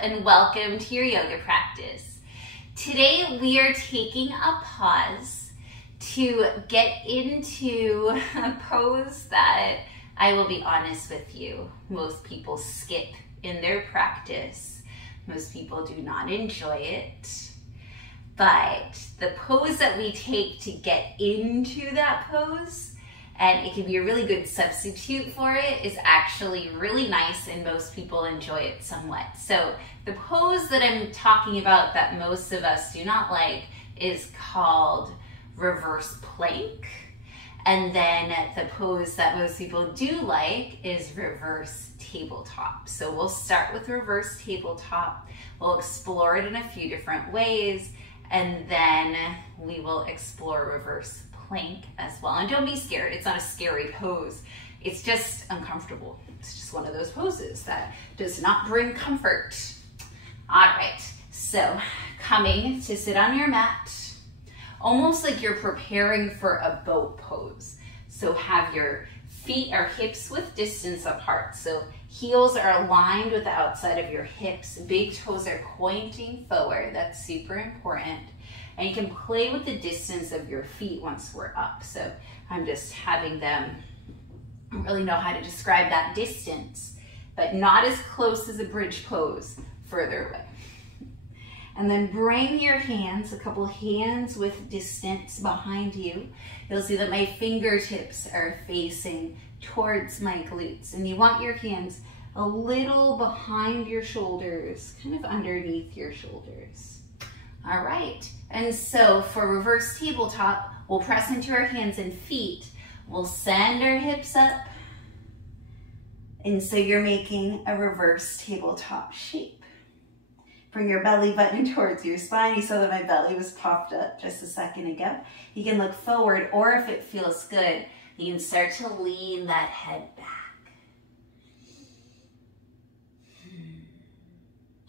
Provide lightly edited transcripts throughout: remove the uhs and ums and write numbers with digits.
and welcome to your yoga practice. Today we are taking a pause to get into a pose that I will be honest with you, most people skip in their practice. Most people do not enjoy it. But the pose that we take to get into that pose, and it can be a really good substitute for it, is actually really nice and most people enjoy it somewhat. So the pose that I'm talking about that most of us do not like is called reverse plank. And then the pose that most people do like is reverse tabletop. So we'll start with reverse tabletop. We'll explore it in a few different ways, and then we will explore reverse plank as well. And don't be scared, it's not a scary pose. It's just uncomfortable. It's just one of those poses that does not bring comfort. All right, so coming to sit on your mat, almost like you're preparing for a boat pose. So have your feet or hips width distance apart. So heels are aligned with the outside of your hips. Big toes are pointing forward. That's super important. And you can play with the distance of your feet once we're up. So I'm just having them, I don't really know how to describe that distance, but not as close as a bridge pose, further away. And then bring your hands, a couple hands with distance behind you. You'll see that my fingertips are facing towards my glutes. And you want your hands a little behind your shoulders, kind of underneath your shoulders. All right, and so for reverse tabletop, we'll press into our hands and feet. We'll send our hips up. And so you're making a reverse tabletop shape. Bring your belly button towards your spine. You saw that my belly was popped up just a second ago. You can look forward, or if it feels good, you can start to lean that head back.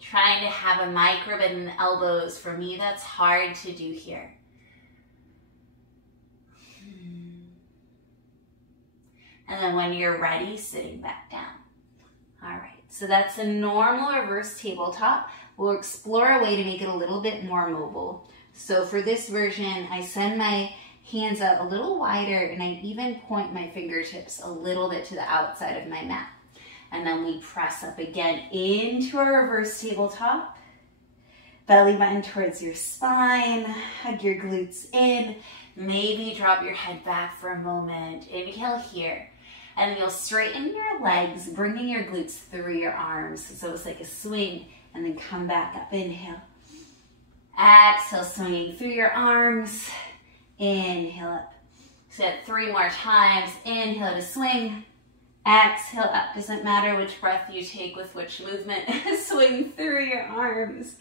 Trying to have a micro bend in the elbows. For me, that's hard to do here. And then when you're ready, sitting back down. All right, so that's a normal reverse tabletop. We'll explore a way to make it a little bit more mobile. So for this version, I send my hands out a little wider and I even point my fingertips a little bit to the outside of my mat. And then we press up again into a reverse tabletop. Belly button towards your spine, hug your glutes in. Maybe drop your head back for a moment. Inhale here. And then you'll straighten your legs, bringing your glutes through your arms. So it's like a swing, and then come back up. Inhale. Exhale, swinging through your arms. Inhale up. So 3 more times. Inhale to swing. Exhale up. Doesn't matter which breath you take with which movement. Swing through your arms.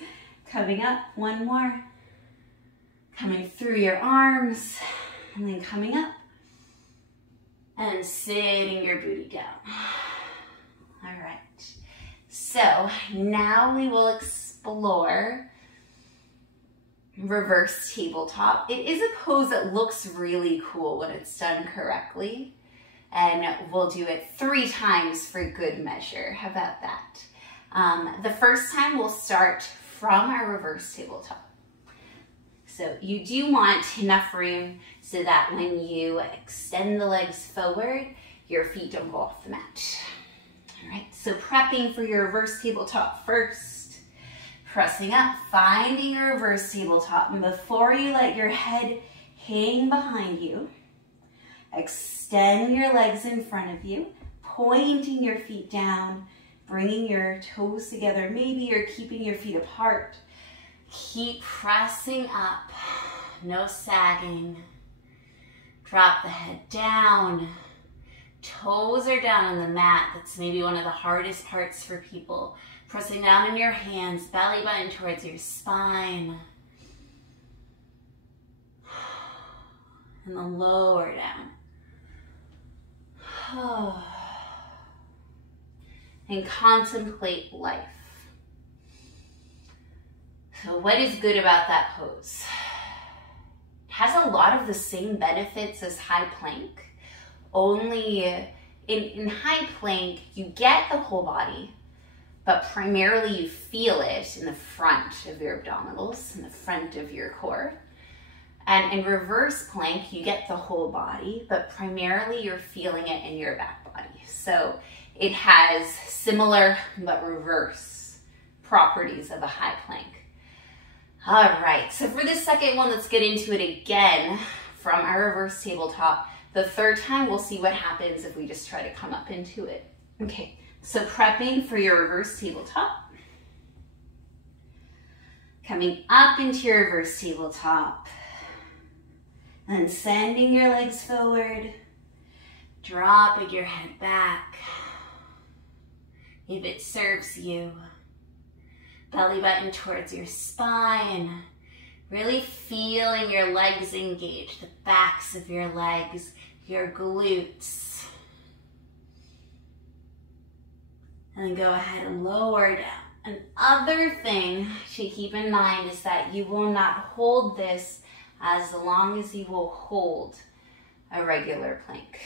Coming up. 1 more. Coming through your arms. And then coming up. And sitting your booty down. All right. So now we will explore reverse tabletop. It is a pose that looks really cool when it's done correctly. And we'll do it 3 times for good measure. How about that? The first time we'll start from our reverse tabletop. So you do want enough room so that when you extend the legs forward, your feet don't go off the mat. All right, so prepping for your reverse tabletop first. Pressing up, finding your reverse tabletop. And before you let your head hang behind you, extend your legs in front of you, pointing your feet down, bringing your toes together. Maybe you're keeping your feet apart. Keep pressing up, no sagging. Drop the head down. Toes are down on the mat. That's maybe one of the hardest parts for people. Pressing down in your hands, belly button towards your spine. And then lower down. And contemplate life. So what is good about that pose? It has a lot of the same benefits as high plank, only in high plank, you get the whole body, but primarily you feel it in the front of your abdominals, in the front of your core. And in reverse plank, you get the whole body, but primarily you're feeling it in your back body. So it has similar but reverse properties of a high plank. All right, so for this second one, let's get into it again from our reverse tabletop. The third time, we'll see what happens if we just try to come up into it. Okay, so prepping for your reverse tabletop. Coming up into your reverse tabletop. And then sending your legs forward. Dropping your head back. If it serves you. Belly button towards your spine. Really feeling your legs engage, the backs of your legs, your glutes. And then go ahead and lower down. Another thing to keep in mind is that you will not hold this as long as you will hold a regular plank.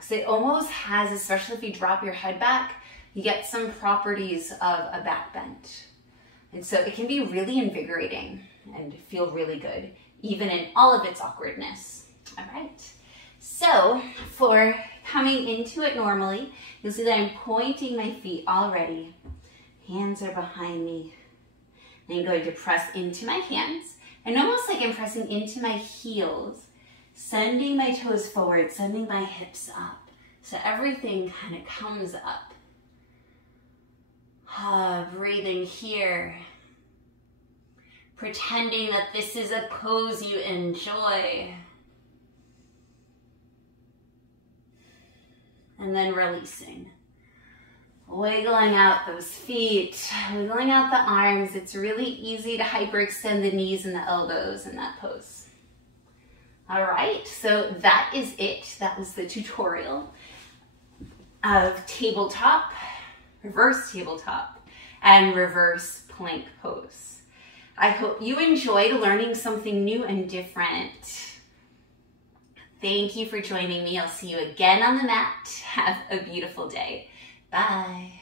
So it almost has, especially if you drop your head back, you get some properties of a back bend. And so it can be really invigorating and feel really good, even in all of its awkwardness. All right. So for coming into it normally, you'll see that I'm pointing my feet already. Hands are behind me. I'm going to press into my hands, and almost like I'm pressing into my heels, sending my toes forward, sending my hips up. So everything kind of comes up. Breathing here. Pretending that this is a pose you enjoy. And then releasing. Wiggling out those feet, wiggling out the arms. It's really easy to hyperextend the knees and the elbows in that pose. All right, so that is it. That was the tutorial of tabletop, reverse tabletop, and reverse plank pose. I hope you enjoyed learning something new and different. Thank you for joining me. I'll see you again on the mat. Have a beautiful day. Bye.